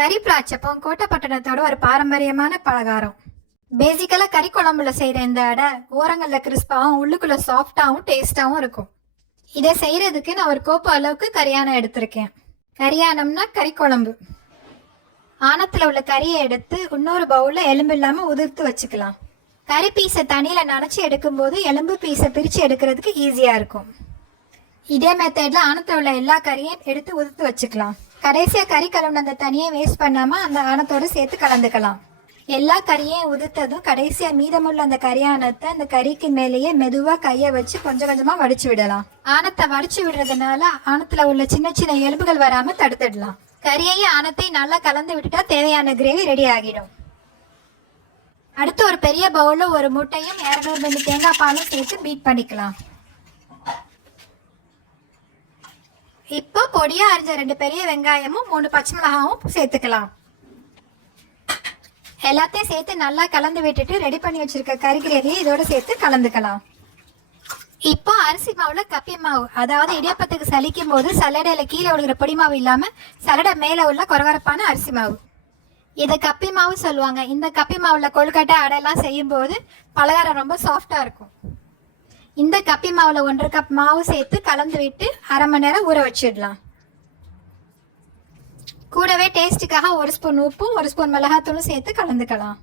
கறி பிளாச்சப்பம் கோட்டைப்பட்டினத்தோட ஒரு பாரம்பரியமான பலகாரம். பேசிக்கலாக கறி குழம்புல செய்கிற இந்த அடை ஓரங்களில் கிறிஸ்பாகவும் உள்ளுக்குள்ளே சாஃப்டாகவும் டேஸ்ட்டாகவும் இருக்கும். இதை செய்கிறதுக்கு நான் ஒரு கோப்பு அளவுக்கு கரியானம் எடுத்திருக்கேன். கரியானம்னா கறி குழம்பு. ஆனத்தில் உள்ள கறியை எடுத்து இன்னொரு பவுலில் எலும்பு இல்லாமல் உதிர்த்து வச்சுக்கலாம். கறி பீஸை தண்ணியில நனைச்சு எடுக்கும்போது எலும்பு பீஸை பிரித்து எடுக்கிறதுக்கு ஈஸியாக இருக்கும். இதே மெத்தடில் ஆனத்தில் உள்ள எல்லா கறியும் எடுத்து உதிர்த்து வச்சுக்கலாம். கடைசியாக கறி கலவுன அந்த தனியை வேஸ்ட் பண்ணாமல் அந்த ஆணத்தோடு சேர்த்து கலந்துக்கலாம். எல்லா கறியையும் உதிர்த்ததும் கடைசியாக மீதமுள்ள அந்த கரியானத்தை அந்த கறிக்கு மேலேயே மெதுவாக கையை வச்சு கொஞ்சம் கொஞ்சமாக வடிச்சு விடலாம். ஆணத்தை வடிச்சு விடுறதுனால ஆணத்தில் உள்ள சின்ன சின்ன எலும்புகள் வராமல் தடுத்துடலாம். கறியையும் ஆணத்தையும் நல்லா கலந்து விட்டுட்டா தேவையான கிரேவி ரெடி ஆகிடும். அடுத்து ஒரு பெரிய பவுலில் ஒரு முட்டையும் இரநூறு மில்லி தேங்காய் பாலும் சேர்த்து பீட் பண்ணிக்கலாம். இப்போ பொடியா அரிஞ்ச ரெண்டு பெரிய வெங்காயமும் மூணு பச்சை மிளகாவும் சேர்த்துக்கலாம். எல்லாத்தையும் சேர்த்து நல்லா கலந்து விட்டுட்டு ரெடி பண்ணி வச்சிருக்க கறி கிரேவியை இதோட சேர்த்து கலந்துக்கலாம். இப்போ அரிசி மாவுல கப்பி மாவு அதாவது இடியப்பத்துக்கு சலிக்கும் போது சலடையில கீழே விழுகிற பொடி மாவு இல்லாம சலடை மேல உள்ள கொரகரப்பான அரிசி மாவு. இதை கப்பி மாவு சொல்லுவாங்க. இந்த கப்பி மாவுல கொழுக்கட்டை அடையெல்லாம் செய்யும் போது பலகாரம் ரொம்ப சாஃப்டா இருக்கும். இந்த கப்பி மாவில் ஒன்றரை கப் மாவு சேர்த்து கலந்து விட்டு அரை மணி நேரம் ஊற வச்சிடலாம். கூடவே டேஸ்ட்டுக்காக ஒரு ஸ்பூன் உப்பும் ஒரு ஸ்பூன் மிளகாத்தூளும் சேர்த்து கலந்துக்கலாம்.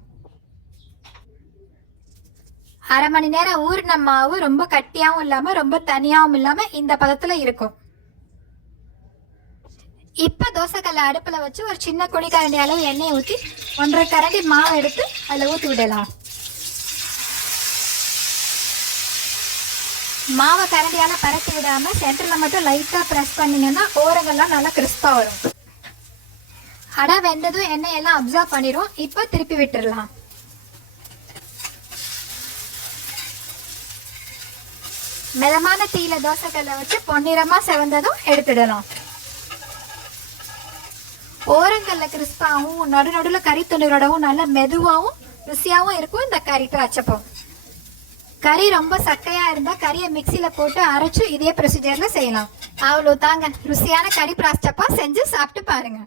அரை மணி நேரம் ஊறின மாவு ரொம்ப கட்டியாகவும் இல்லாமல் ரொம்ப தனியாகவும் இல்லாமல் இந்த பதத்தில் இருக்கும். இப்போ தோசைக்கல்ல அடுப்பில் வச்சு ஒரு சின்ன குழிக்கரண்டி அளவு எண்ணெய் ஊற்றி ஒன்றரை கரண்டி மாவு எடுத்து அதில் ஊற்றி விடலாம். மாவை கரண்டியால பரட்டி விடாம சென்டர்ல மட்டும் லைட்டா பிரஸ் பண்ணீங்கன்னா ஓரங்கள்லாம் நல்லா கிறிஸ்பா வரும். அடை வெந்ததும் எண்ணெய் எல்லாம் அப்சர்வ் பண்ணிடும் இப்போ திருப்பி விட்டுறலாம். மிதமான தீயில தோசைக்கல்ல வச்சு பொன்னிறமா செவந்ததும் எடுத்துடலாம். ஓரங்கல்ல கிறிஸ்பாவும் நடு நடுவில் கறி துணிரோடவும் நல்ல மெதுவாகவும் ருசியாகவும் இருக்கும் இந்த கறி திராட்சப்பம் கறி ரொம்ப சக்கையா இருந்தா கறியை மிக்சியில போட்டு அரைச்சு இதே ப்ரொசீஜர்ல செய்யலாம். அவ்வளோ தாங்க ருசியான கறி பிராஸ்டப்பா செஞ்சு சாப்பிட்டு பாருங்க.